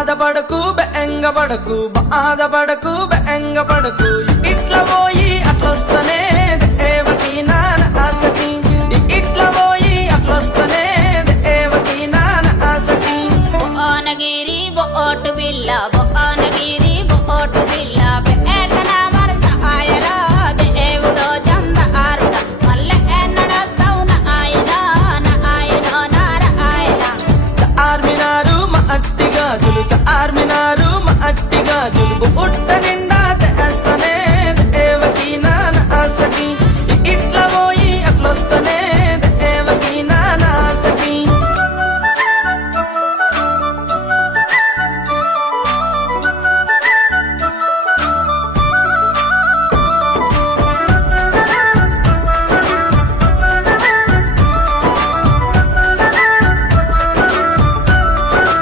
బాధపడకు బెంగపడకు బాధపడకు బెంగపడకు ఇట్లా పోయి అట్లొస్తనే దేవకి నాన్న ఆసకి ఇట్లా పోయి అట్లొస్తనే దేవకి నాన్న ఆసకి భువనగిరి బోటు బిల్ల భువనగిరి బోటు బిల్ల పేటన మన సహాయరా దేవుడో చందారుడ మళ్ళీ ఎన్నడొస్తావు నాయన నారాయణ చార్మినారు మట్టి